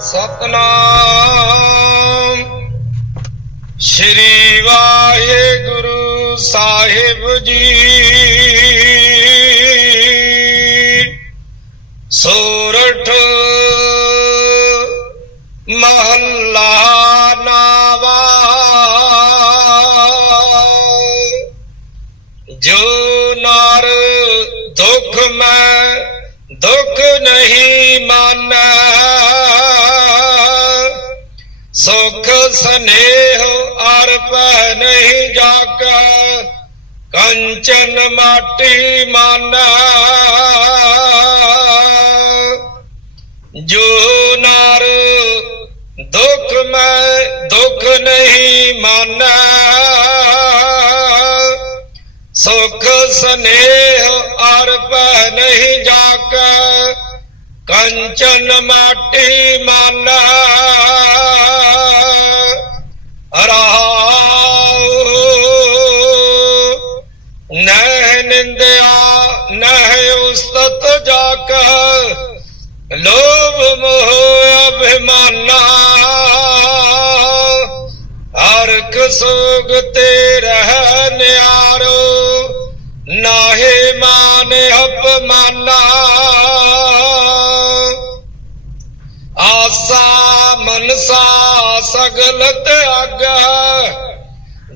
ਸਤਨਾਮ। ਸ਼੍ਰੀ ਵਾਹਿਗੁਰੂ ਸਾਹਿਬ ਜੀ। ਸੋਰਠ ਮਹੱਲਾ ਨਾਵਾ। ਜੋ ਨਰ ਦੁਖ ਮੈਂ ਦੁਖ ਨਹੀਂ ਮਾਨੈ। ਸੁਖ ਸਨੇਹ ਅਰਪ ਨਹੀਂ ਜਾਕੈ, ਕੰਚਨ ਮਾਟੀ ਮਾਨੈ। ਜੋ ਨਰ ਦੁਖ ਮੈਂ ਦੁਖ ਨਹੀਂ ਮਾਨੈ। ਸੁਖ ਸਨੇਹ ਅਰਪ ਨਹੀਂ ਜਾਕੈ, ਕੰਚਨ ਮਾਟੀ ਮਾਨਾ। ਲੋਭ ਮੋਹ ਅਭਿਮਾਨਾ ਹਰਖ ਸੋਗ ਤੇ ਰਹਿ ਨਿਆਰੋ, ਨਾਹੇ ਮਾਨ ਅਪਮਾਨਾ। ਆਸਾ ਮਨਸਾ ਸਗਲਤ ਅਗ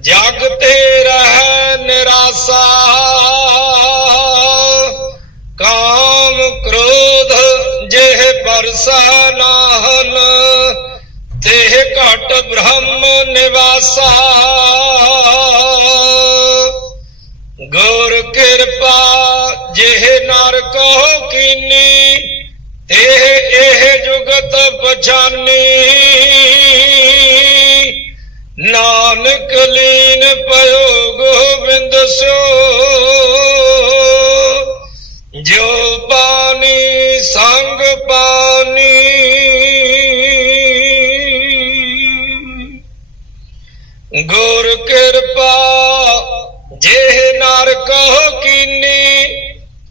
ਜਗ ਤੇ ਰਹਿ ਨਿਰਾਸਾ। ਕਾਮ ਕ੍ਰੋਧ ਜਿਹ ਪਰਸਾ ਨਾਹਨ ਦੇਹ ਘਟ ਬ੍ਰਹਮ ਨਿਵਾਸਾ। ਗੁਰ ਕਿਰਪਾ ਜਿਹ ਨਰ ਕੋ ਕੀਨੀ, ਤੇ ਇਹ ਜੁਗਤ ਪਛਾਨੀ। ਜਿਹ ਕਹੋ ਕੀਨੀ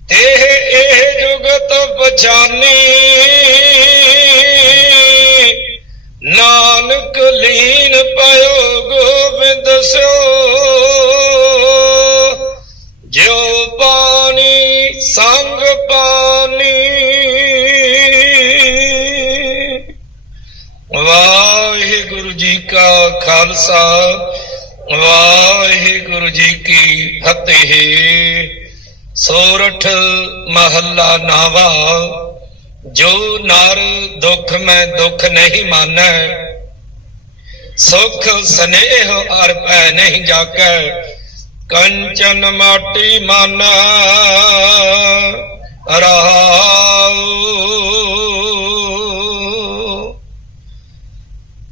ਤੇ ਇਹ ਜੁਗਤ ਪਛਾਨੀ। ਨਾਨਕ ਲੀਨ ਪਇਓ ਗੋਬਿੰਦ ਸਿਓ, ਜਿਉ ਪਾਣੀ ਸੰਗ ਪਾਣੀ ਵਾਹਿਗੁਰੂ ਜੀ ਕਾ ਖਾਲਸਾ ਵਾਹਿਗੁਰੂ ਜੀ ਕੀ ਫਤਿਹ। ਸੋਰਠ ਮਹੱਲਾ ਨਾਵਾ, ਜੋ ਨਰ ਦੁਖ ਮੈਂ ਦੁੱਖ ਨਹੀਂ ਮਾਨੈ, ਸੁਖ ਸਨੇਹ ਅਰ ਪੈ ਨਹੀਂ ਜਾਕੈ, ਕੰਚਨ ਮਾਟੀ ਮਾਨਾ ਰਹਾਉ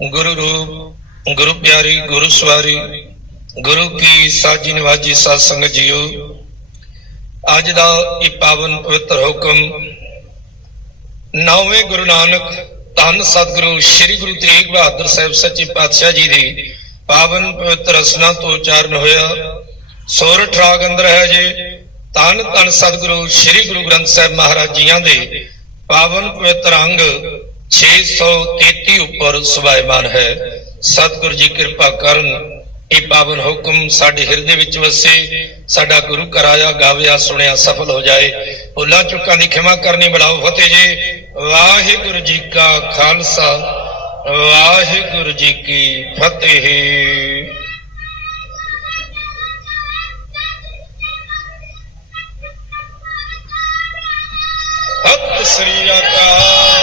ਗੁਰੂ ਰੂਪ ਗੁਰੂ ਪਿਆਰੀ, ਗੁਰੂ ਸਵਾਰੀ, ਗੁਰੂ ਕੀ ਸਾਜੀ ਨਿਵਾਜੀ ਸਾਧ ਸੰਗਤ ਜੀਓ। ਅੱਜ ਦਾ ਇਹ ਪਾਵਨ ਪਵਿੱਤਰ ਹੁਕਮ ਨੌਵੇਂ ਗੁਰੂ ਨਾਨਕ ਧੰਨ ਸਤਿਗੁਰੂ ਸ੍ਰੀ ਗੁਰੂ ਤੇਗ ਬਹਾਦਰ ਸਾਹਿਬ ਸੱਚੇ ਪਾਤਸ਼ਾਹ ਜੀ ਦੀ ਪਾਵਨ ਪਵਿੱਤਰ ਰਸਨਾ ਤੋਂ ਉਚਾਰਨ ਹੋਇਆ। ਸੋਰਠ ਰਾਗ ਅੰਦਰ ਹੈ ਜੇ, ਧੰਨ ਧੰਨ ਸਤਿਗੁਰੂ ਸ੍ਰੀ ਗੁਰੂ ਗ੍ਰੰਥ ਸਾਹਿਬ ਮਹਾਰਾਜ ਜੀਆਂ ਦੇ ਪਾਵਨ ਪਵਿੱਤਰ ਅੰਗ 633 ਉੱਪਰ ਸੁਭਾਇਮਾਨ ਹੈ। ਸਤਿਗੁਰੂ ਜੀ ਕਿਰਪਾ ਕਰਨ, ਇਹ ਪਾਵਨ ਹੁਕਮ ਸਾਡੇ ਹਿਰਦੇ ਵਿੱਚ ਵਸੇ, ਸਾਡਾ ਗੁਰੂ ਕਰਾਇਆ ਗਾਵਿਆ, ਸੁਣਿਆ, ਸਫਲ ਹੋ ਜਾਏ। ਭੁੱਲਾਂ ਚੁੱਕਾਂ ਦੀ ਖਿਮਾ ਕਰਨੀ ਬਲਾਓ ਫਤਿਹ ਜੀ। ਵਾਹਿਗੁਰੂ ਜੀ ਕਾ ਖਾਲਸਾ, ਵਾਹਿਗੁਰੂ ਜੀ ਕੀ ਫਤਿਹ। ਸਤਿ ਸ੍ਰੀ ਅਕਾਲ।